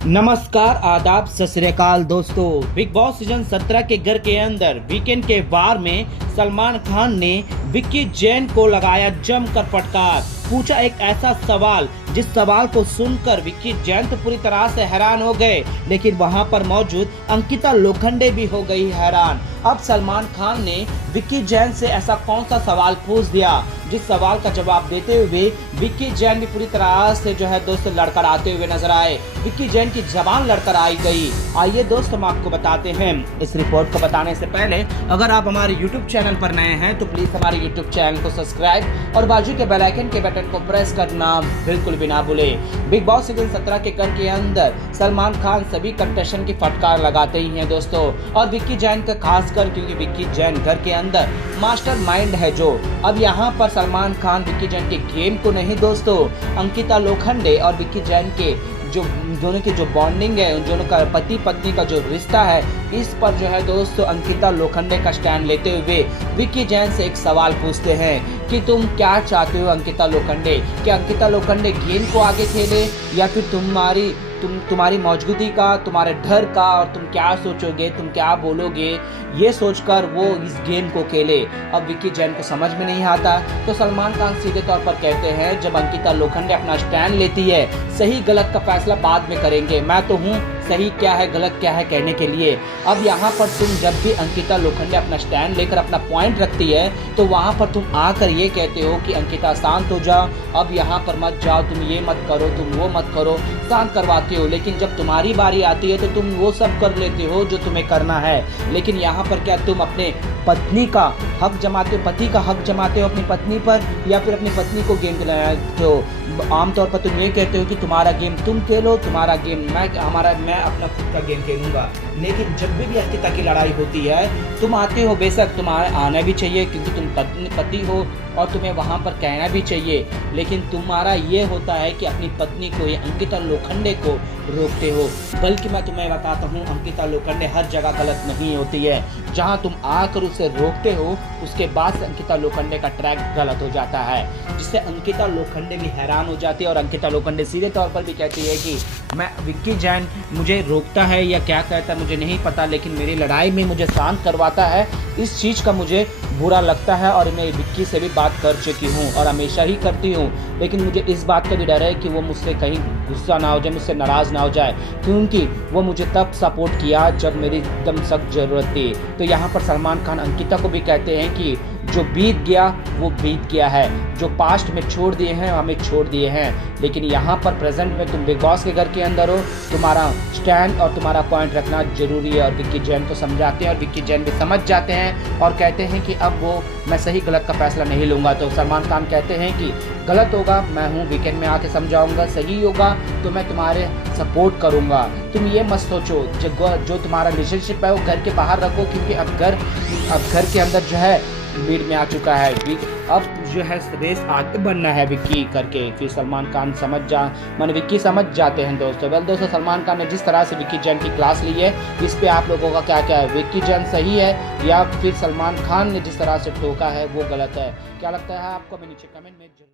नमस्कार, आदाब, सत श्री अकाल दोस्तों। बिग बॉस सीजन 17 के घर के अंदर वीकेंड के वार में सलमान खान ने विक्की जैन को लगाया जमकर फटकार। पूछा एक ऐसा सवाल जिस सवाल को सुनकर विक्की जैन तो पूरी तरह से हैरान हो गए, लेकिन वहां पर मौजूद अंकिता लोखंडे भी हो गई हैरान। अब सलमान खान ने विक्की जैन से ऐसा कौन सा सवाल पूछ दिया जिस सवाल का जवाब देते हुए विक्की जैन भी पूरी तरह से दोस्त लड़खड़ाते हुए नजर आए। विक्की जैन की जबान लड़खड़ाई गई। आइए दोस्त हम आपको बताते हैं। इस रिपोर्ट को बताने से पहले अगर आप हमारे YouTube चैनल पर नए हैं तो प्लीज हमारे YouTube चैनल को सब्सक्राइब और बाजू के बेल आइकन के बटन को प्रेस करना बिल्कुल भी ना भूले। बिग बॉस सीजन 17 के घर के अंदर सलमान खान सभी कंटेस्टेंट की फटकार लगाते ही हैं दोस्तों, और विक्की जैन का खासकर, क्योंकि विक्की जैन घर के अंदर मास्टरमाइंड है जो। अब यहाँ पर सलमान खान विक्की जैन के गेम को नहीं दोस्तों, अंकिता लोखंडे और विक्की जैन के जो दोनों की जो बॉन्डिंग है, उन दोनों का पति पत्नी का जो रिश्ता है, इस पर दोस्तों अंकिता लोखंडे का स्टैंड लेते हुए विक्की जैन से एक सवाल पूछते हैं कि तुम क्या चाहते हो अंकिता लोखंडे। क्या अंकिता लोखंडे गेम को आगे खेले या फिर तुम्हारी मौजूदगी का, तुम्हारे डर का, और तुम क्या सोचोगे, तुम क्या बोलोगे, ये सोचकर वो इस गेम को खेले। अब विक्की जैन को समझ में नहीं आता तो सलमान खान सीधे तौर पर कहते हैं जब अंकिता लोखंडे अपना स्टैंड लेती है, सही गलत का फैसला बाद में करेंगे, मैं तो हूँ सही क्या है गलत क्या है कहने के लिए। अब यहाँ पर तुम जब भी अंकिता लोखंडे अपना स्टैंड लेकर अपना पॉइंट रखती है तो वहाँ पर तुम आकर ये कहते हो कि अंकिता शांत हो जाओ, अब यहाँ पर मत जाओ, तुम ये मत करो, तुम वो मत करो, शांत करवाते हो। लेकिन जब तुम्हारी बारी आती है तो तुम वो सब कर लेते हो जो तुम्हें करना है। लेकिन यहाँ पर क्या तुम अपने पत्नी का हक जमाते हो, पति का हक जमाते हो अपनी पत्नी पर, या फिर अपनी पत्नी को गेम खिलाते हो। आमतौर पर तुम ये कहते हो कि तुम्हारा गेम तुम खेलो, तुम्हारा गेम मैं अपना खुद का गेम खेलूंगा। लेकिन जब भी अंकिता की लड़ाई होती है तुम आते हो, बेशक तुम्हारा आना भी चाहिए क्योंकि तुम पति हो और तुम्हें वहां पर कहना भी चाहिए, लेकिन तुम्हारा ये होता है कि अपनी पत्नी को, ये अंकिता लोखंडे को रोकते हो। बल्कि मैं तुम्हें बताता हूँ, अंकिता लोखंडे हर जगह गलत नहीं होती है। जहाँ तुम आकर उसे रोकते हो उसके बाद से अंकिता लोखंडे का ट्रैक गलत हो जाता है, जिससे अंकिता लोखंडे भी हैरान हो जाती है। और अंकिता लोखंडे सीधे तौर पर भी कहती है कि मैं विक्की जैन मुझे रोकता है या क्या कहता है मुझे नहीं पता, लेकिन मेरी लड़ाई में मुझे शांत करवाता है, इस चीज़ का मुझे बुरा लगता है। और मैं विक्की से भी बात कर चुकी हूँ और हमेशा ही करती हूँ, लेकिन मुझे इस बात का भी डर है कि वो मुझसे कहीं गुस्सा ना हो जाए, मुझसे नाराज़ ना हो जाए, क्योंकि वो मुझे तब सपोर्ट किया जब मेरी एकदम सख्त ज़रूरत थी। तो यहाँ पर सलमान खान अंकिता को भी कहते हैं कि जो बीत गया वो बीत गया है, जो पास्ट में छोड़ दिए हैं हमें छोड़ दिए हैं, लेकिन यहाँ पर प्रेजेंट में तुम बिग बॉस के घर के अंदर हो, तुम्हारा स्टैंड और तुम्हारा पॉइंट रखना जरूरी है। और विक्की जैन को समझाते हैं और विक्की जैन भी समझ जाते हैं और कहते हैं कि अब वो मैं सही गलत का फैसला नहीं लूँगा। तो सलमान खान कहते हैं कि गलत होगा मैं हूँ, वीकेंड में आके समझाऊंगा, सही होगा तो मैं तुम्हारे सपोर्ट करूँगा। तुम ये मत सोचो जो तुम्हारा रिलेशनशिप है वो घर के बाहर रखो, क्योंकि अब घर के अंदर भीड़ में आ चुका है। अब रेस आगे बनना है विक्की करके। फिर सलमान खान विक्की समझ जाते हैं दोस्तों। सलमान खान ने जिस तरह से विक्की जैन की क्लास ली है, इस पे आप लोगों का क्या है, विक्की जैन सही है या फिर सलमान खान ने जिस तरह से ठोका है वो गलत है? क्या लगता है आपको? हमें नीचे कमेंट में